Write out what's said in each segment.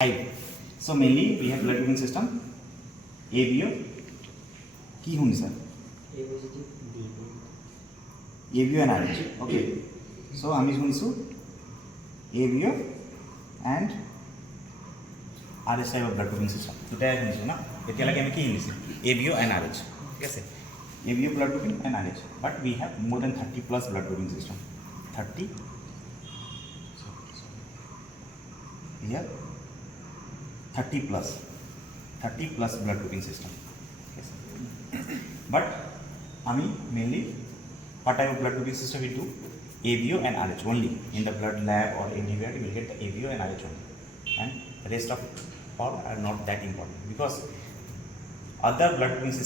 Right. So mainly we have blood grouping system ABO কি হুন sir ABO and RH. Okay. So আমি শুনছো ABO and RH type of blood grouping system. দুটাই শুনছো না এতিয়ালৈকে আমি কি লিখিছো ABO and RH. ঠিক আছে ABO blood grouping and RH. But we have more than 30 plus blood grouping system. 30 we have 30 plus blood grouping system. Yes. But mainly what type of blood grouping system we do? ABO and RH only. In the blood lab or anywhere you will get the ABO and RH only, and the rest of all are not that important because other blood grouping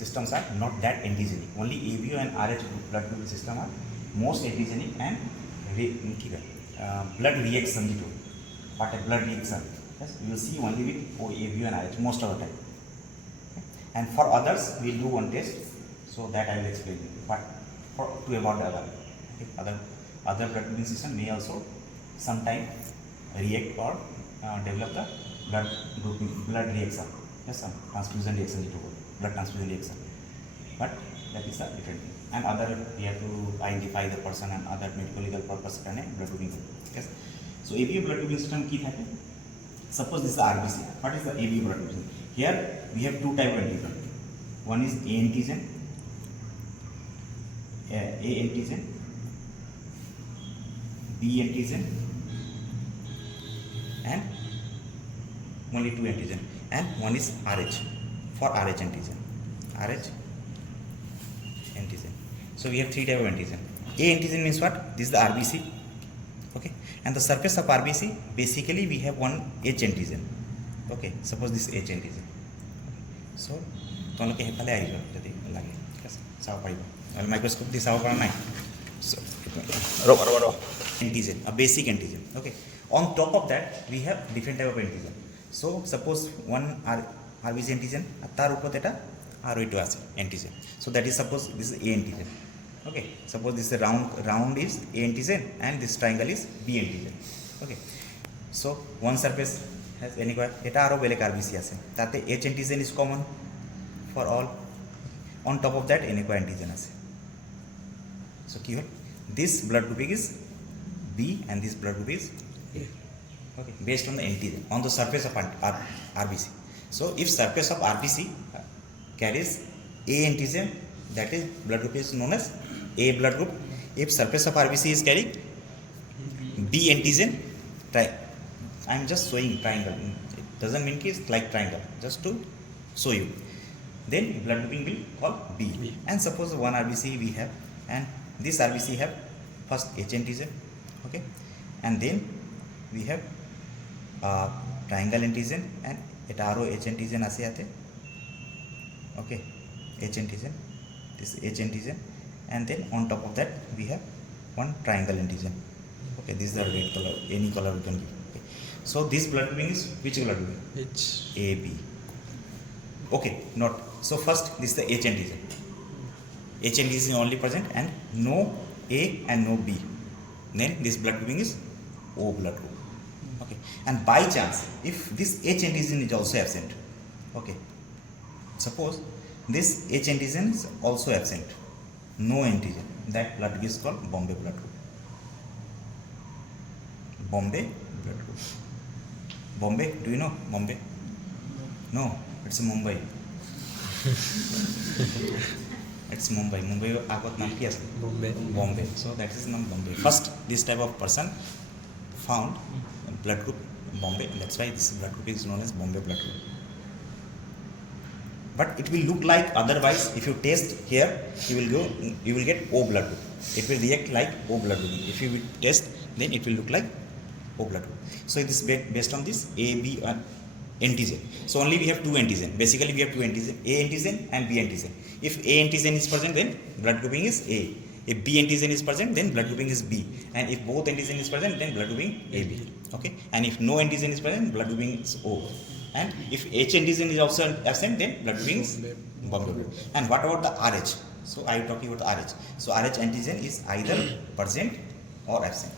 systems are not that antigenic. Only ABO and RH blood grouping system are most antigenic and blood reaction to what a blood reaction. Yes, you will see only with ABO and RH most of the time. Okay. And for others, we will do one test, so that I will explain you. But to avoid the other blood grouping system may also sometime react or develop the blood reaction. Yes, some transfusion reaction blood transfusion reaction. But that is a different thing. And other we have to identify the person and other medical legal purpose can blood grouping. Yes. So ABO blood grouping system key tha. Suppose this is RBC. What is the ABO blood grouping? Here we have two type of antigen. One is A antigen, B antigen, and only two antigen. And one is RH for RH antigen. So we have three type of antigen. A antigen means what? This is the RBC. Okay, and the surface of RBC basically we have one H antigen. Okay, suppose this H antigen. So তোমালোকে হেফালে আহিব যদি লাগে ঠিক আছে চাব পাৰিব আৰু মাইক্ৰোস্কোপ দি চাব পৰা নাই so ৰব antigen, a basic antigen. Okay, on top of that we have different type of antigen. So suppose one RBC antigen তার উপর এটা আর ওইটো আছে antigen. So that is suppose this is A antigen. Okay, suppose this is round is A antigen and this triangle is B antigen. Okay, so one surface has anywhere eta aro belek RBC আছে তাতে H antigen is common for all. On top of that anywhere antigen আছে. So কি হল this blood grouping is B and this blood group is A. Okay, based on the antigen on the surface of RBC. So if surface of RBC carries A antigen, that is blood group is known as A blood group. If surface of RBC is carrying B antigen, I am just showing triangle. It doesn't mean it's like triangle, just to show you. Then blood grouping will call B. And suppose one RBC we have, and this RBC have first H antigen, okay, and then we have triangle antigen, and it aro H antigen ase ate, okay, H antigen, this H antigen, and then on top of that we have one triangle antigen. Okay, this is the red color, any color we can give. Okay. So this blood grouping is which blood grouping? H. AB. Okay, not so. First this is the H antigen. H antigen is only present and no A and no B. Then this blood grouping is O blood group. Okay, and by chance if this H antigen is also absent, okay, suppose this H antigen is also absent, no antigen, that blood group is called Bombay blood group. Bombay blood group. Bombay, do you know Bombay? No, it's Mumbai. It's Mumbai. Mumbai agot naam ki ase? Bombay. So that is naam Bombay. First this type of person found blood group Bombay, and that's why this blood group is known as Bombay blood group. But it will look like otherwise. If you test here, you will get O blood group. It will react like O blood group. If you will test, then it will look like O blood group. So it is based on this A, B antigen. So only we have two antigen. Basically we have two antigen, A antigen and B antigen. If A antigen is present, then blood grouping is A. If B antigen is present, then blood grouping is B. And if both antigen is present, then blood grouping AB. Okay. And if no antigen is present, blood grouping is O. And if H antigen is also absent, then blood grouping is Bombay group. And what about the RH? So I am talking about the RH. So RH antigen is either present or absent.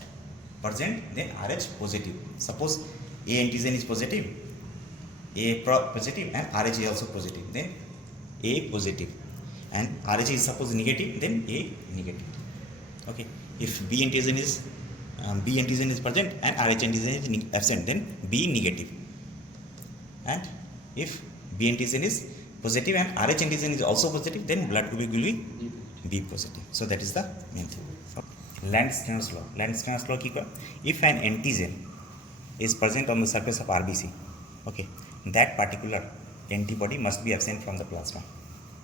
Present, then RH positive. Suppose A antigen is positive, positive, and Rh is also positive, then A positive, and Rh is suppose negative, then A negative. Okay, if B antigen is present and Rh antigen is absent, then B negative. And if B antigen is positive and Rh antigen is also positive, then blood group will be B positive. So that is the main thing. Land's-Skinner's law. Land's-Skinner's law কি কয়? If an antigen is present on the surface of RBC, okay, that particular antibody must be absent from the plasma.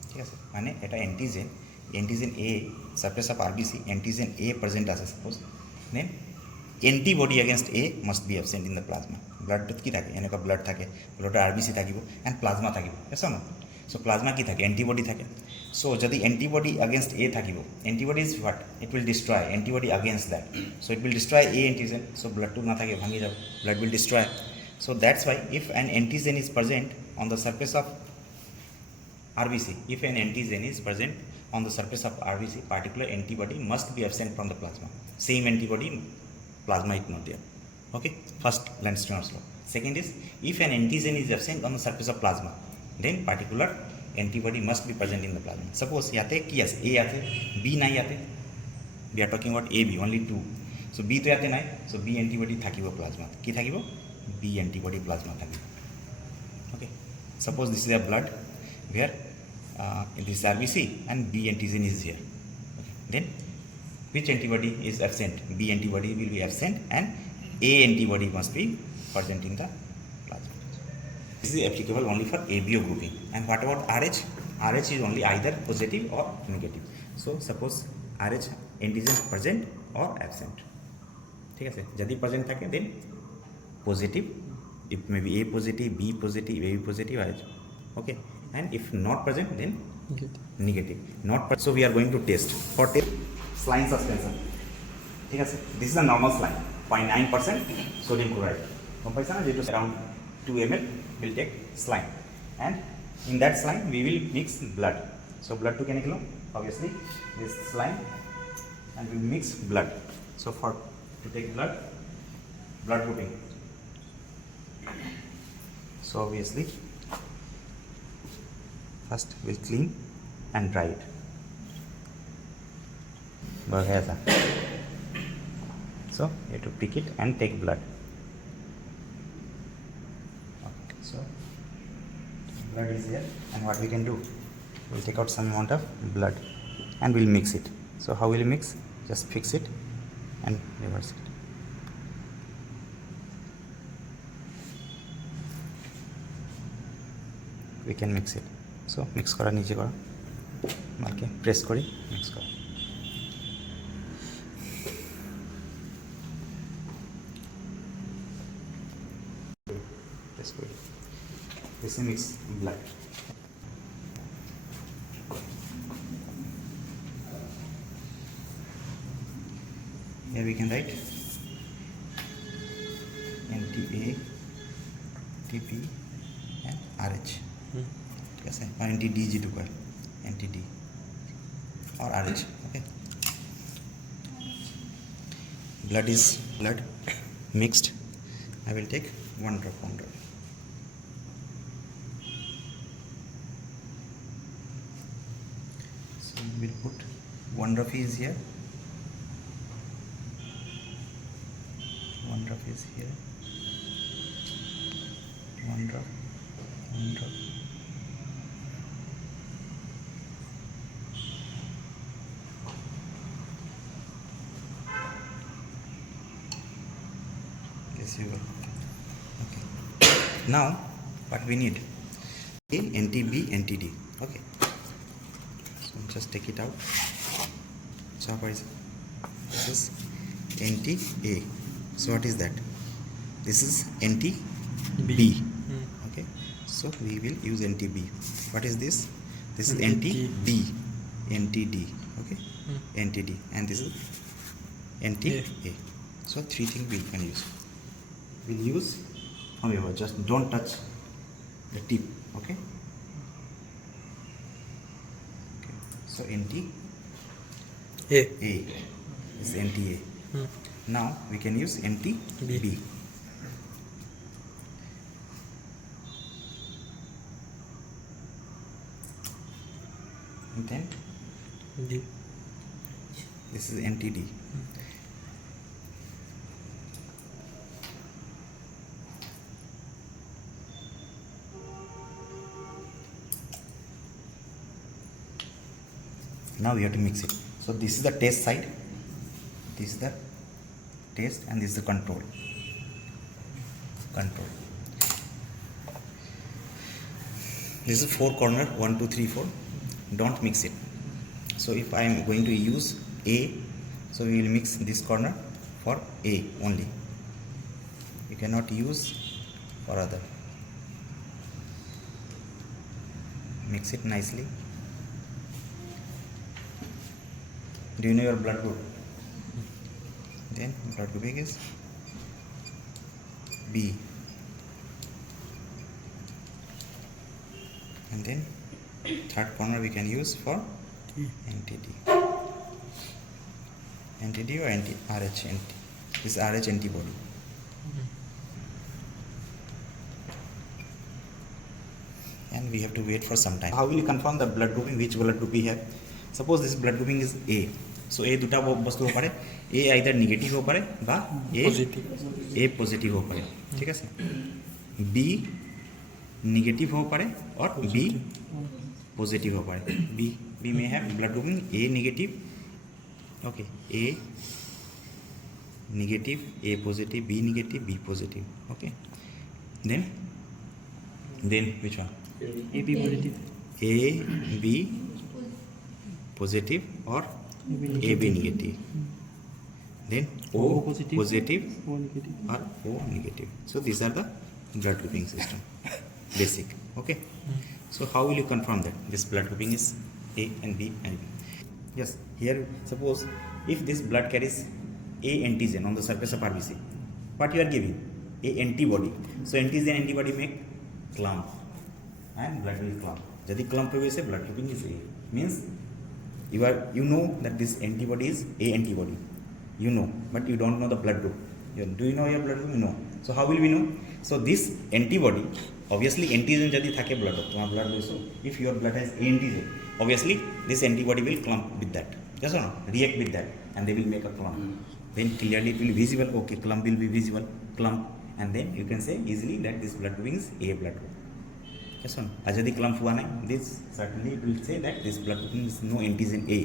ঠিক আছে, মানে এটা antigen A surface of RBC, antigen A present আছে suppose, then antibody against A must be absent in the plasma. ব্লাডত কি থাকে, এনেকুৱা blood থাকে, ব্লাডৰ RBC থাকিব এণ্ড প্লাজমা থাকিব, বুজিছা ন? চ' প্লাজমা কি থাকে, এণ্টিবডি থাকে। চ' যদি এণ্টিবডি আগেইনষ্ট A থাকিব, antibody is what, it will destroy antibody against that, so' it will destroy A antigen, so' ব্লাডটো নাথাকে, ভাঙি যাব, blood will destroy. So' that's why if an antigen is present on the surface of RBC, if an antigen is present on the surface of RBC, particular antibody must be absent from the plasma. Same antibody, plasma is not there. Okay, first Land's-Skinner's law. Second is, if an antigen is absent on the surface of plasma, then particular antibody must be present in the plasma. Suppose yate ki ase, A ate, B nai ate. We are talking about AB, only 2. So B to yate nai, so B antibody thakibo plasma. Ki thakibo? B antibody plasma thakibo. Okay, suppose this is a blood where this is RBC and B antigen is here. Okay. Then which antibody is absent? B antibody will be absent and A antibody must be present in the plasma. This is applicable only for ABO grouping. And what about Rh? Rh is only either positive or negative. So suppose Rh antigen present or absent. ঠিক আছে, যদি present থাকে then positive, it may be A positive, B positive, AB positive, Rh. Okay, and if not present then negative. Not present. So we are going to test. For test, saline suspension. ঠিক আছে, this is a normal saline, 0.9% sodium chloride. Compare na, it is around 2 ml. We'll take saline, and in that saline we will mix blood. So blood to kilo, obviously this saline, and we will mix blood. So for to take blood grouping. So obviously first we'll clean and dry it. So you have to pick it and take blood. Okay, so blood is here, and what we can do, we'll take out some amount of blood and we'll mix it. So how will you mix? Just fix it and reverse it. We can mix it. So mix করা, নিচে করা, মারকে press করি, mix করা। Press করি, this mix blood. Here we can write NTA, TP and RH. कैसे, और NTD ji to कर, NTD और RH. Okay, blood is mixed. I will take 1 drop. So we'll put 1 drop is here, 1 drop is here, 1 drop, 1 drop. Okay. Now what we need, A, NTB, NTD. Okay, so just take it out. So this is NTA. So what is that? This is NTB. Okay, so we will use NTB. What is this? This is NTD. Okay, NTD, and this is NTA. So 3 things we can use. We'll use, however, just don't touch the tip. Okay, so NTA is NTA. Now we can use NTB. and then D. this is NTD. Now we have to mix it. So this is the test side, this is the test, and this is the control. This is 4 corner, 1 2 3 4. Don't mix it. So if I am going to use A, so we will mix this corner for A only. You cannot use for other. Mix it nicely. Do you know your blood group? Then blood group is B. And then third corner we can use for NTD. NTD or RH NT. This is RH antibody. And we have to wait for some time. How will you confirm the blood grouping? Which blood group we have? Suppose this blood grouping is A. So A দুটা বস্তু হতে পারে, A either negative হতে পারে বা A positive হতে পারে, ঠিক আছে? B নেগেটিভ হতে পারে or B পজিটিভ হতে পারে. B may have blood grouping A negative, okay, A negative, A positive, B negative, B positive, okay. Then which one? AB positive. A B positive or AB negative. Then O positive O negative. or O negative. So these are the blood grouping system. Basic. Okay. So how will you confirm that this blood grouping is A and B and B? Yes. Here suppose if this blood carries A antigen on the surface of RBC, what you are giving? A antibody. So antigen antibody make clump and blood will clump. Jadi clump we say blood grouping is A. Means you know that this antibody is A antibody. You know, but you don't know the blood group. Do you know your blood group? No. So how will we know? So this antibody, obviously antigen jadi thake blood, tomar blood so if your blood has A antigen, obviously this antibody will clump with that. Yes or no? React with that and they will make a clump. Then clearly it will be visible. Okay, clump will be visible. Clump, and then you can say easily that this blood grouping is A blood group. Yes or no? Ajadi clump hua nahi, this certainly it will say that this blood grouping is no antigen A.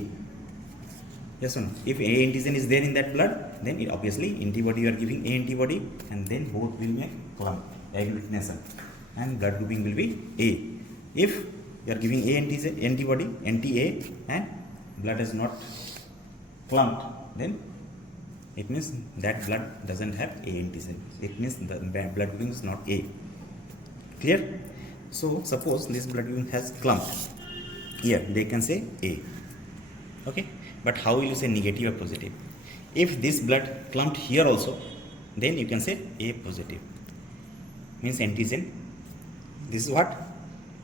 Yes or no? If A antigen is there in that blood, then it obviously antibody you are giving A antibody, and then both will make clump, agglutination, and blood grouping will be A. If you are giving A antigen antibody, anti-A, and blood is not clumped, then it means that blood doesn't have A antigen. It means the blood grouping is not A. Clear? So suppose this blood grouping has clumped. Here they can say A. Okay? But how will you say negative or positive? If this blood clumped here also, then you can say A positive. Means antigen. This is what?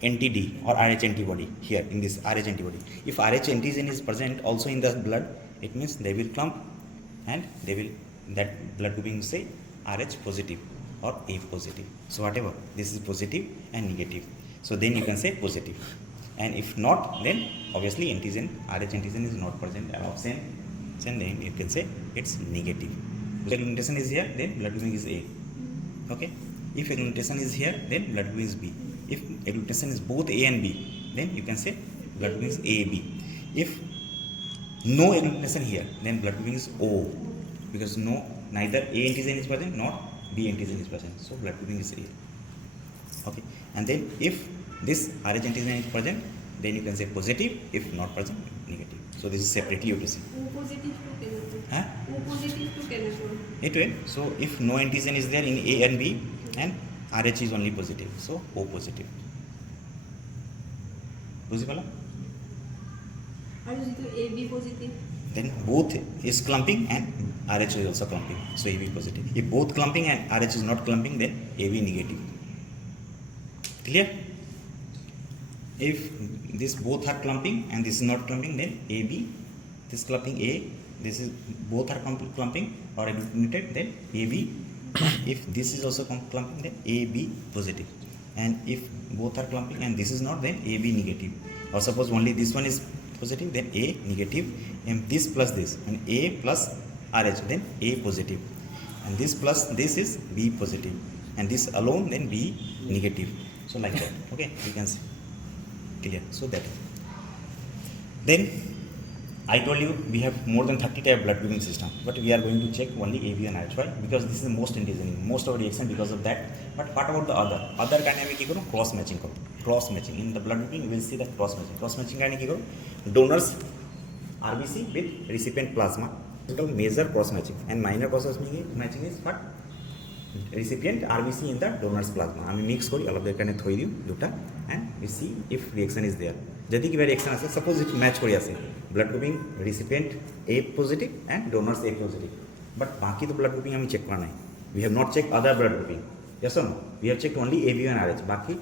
NTD or RH antibody here in this RH antibody. If RH antigen is present also in the blood, it means they will clump and that blood grouping will say RH positive or A positive. So whatever, this is positive and negative. So then you can say positive. And if not, then obviously antigen, RH antigen is not present and absent, then you can say it's negative. If agglutination is here, then blood grouping is A. Okay. If agglutination is here, then blood grouping is B. If agglutination is both A and B, then you can say blood grouping is AB. If no agglutination here, then blood grouping is O, because neither A antigen is present nor B antigen is present. So blood grouping is A. Okay. And then if this RH antigen is present, then you can say positive. If not present, negative. So this is separately you have to say. O positive to chemical. Huh? O positive to chemical. It will. So if no antigen is there in A and B, and RH is only positive, so O positive. Visible? Or is it AB positive? Then both is clumping and RH is also clumping, so AB positive. If both clumping and RH is not clumping, then AB negative. Clear? If this both are clumping and this is not clumping, then AB, this clumping A, this is both are clumping or agglutinated, then AB. If this is also clumping, then AB positive. and if both are clumping and this is not, then AB negative. Or suppose only this one is positive, then A negative, and this plus this, and A plus RH, then A positive, and this plus this is B positive, and this alone then B negative. So like that. Okay, you can see. Clear? So that is. Then I told you we have more than 30 type blood grouping system, but we are going to check only AB and RH. Why? Because this is the most intelligent, most of reaction because of that. But what about the other? Other kind of we cross matching. Cross matching in the blood grouping, you will see that cross matching. Cross matching kind of donors RBC with recipient plasma. It's called major cross matching, and minor cross matching is what? Recipient RBC in the donor's plasma. I mean mix kori alab dekane thoi diu duta, and we see if reaction is there. Jadi ki reaction ase, suppose it match kori ase blood grouping recipient A positive and donors A positive, but baki to blood grouping ami check kora nai. We have not checked other blood grouping. Yes or no? We have checked only AB and RH. Baki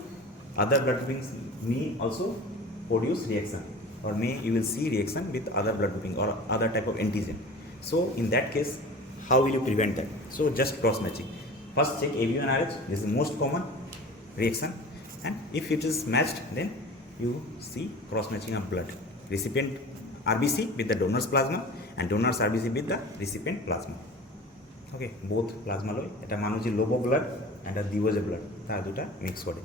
other blood groupings may also produce reaction, or may you will see reaction with other blood grouping or other type of antigen. So in that case, how will you prevent that? So just cross matching. First check AB and RH. This is the most common reaction, and if it is matched, then you see cross matching of blood. Recipient RBC with the donor's plasma and donor's RBC with the recipient plasma. Okay, both plasma loy. Eta manuji lobo blood and a divoje blood. Ta duta mix kore.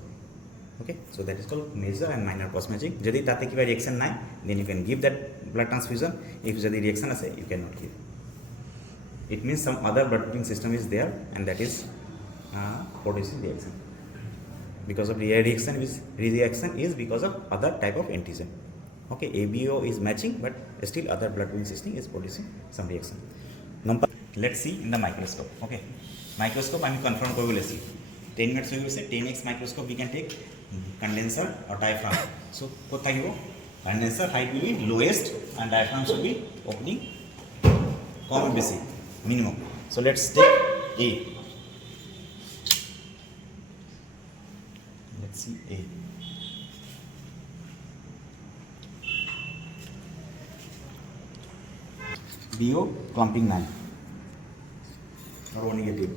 Okay, so that is called major and minor cross matching. Jodi tate kiba reaction nai, then you can give that blood transfusion. If jodi reaction ase, you cannot give. It means some other blood grouping system is there, and that is producing reaction. Because of reaction is because of other type of antigen. Okay, ABO is matching, but still other blood grouping system is producing some reaction. Number, let's see in the microscope. Okay, microscope I am confirm kori see. 10 minutes we will say 10x microscope we can take condenser or diaphragm. So condenser height will be lowest and diaphragm should be opening common basic minimum. So let's take A. Let's see A. BO clumping 9 or O negative.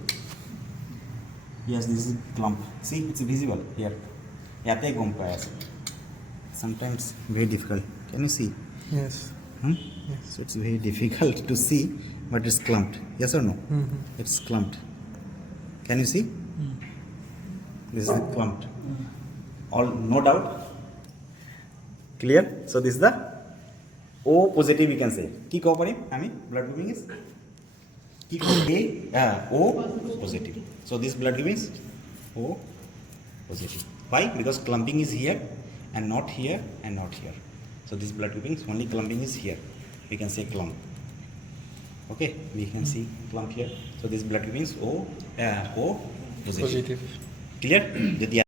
Yes, this is clump. See, it's visible here. Sometimes very difficult. Can you see? Yes. Yes. So it's very difficult to see, but it's clumped. Yes or no? Mm-hmm. It's clumped. Can you see? This is clumped. All no doubt. Clear? So this is the O positive. We can say. Ki ko pare? I mean blood grouping is O positive. So this blood group is O positive. Why? Because clumping is here and not here and not here. So this blood grouping is only clumping is here. We can say clump. Okay, we can see clump here. So this blood grouping is O positive. Positive. Clear? Jadi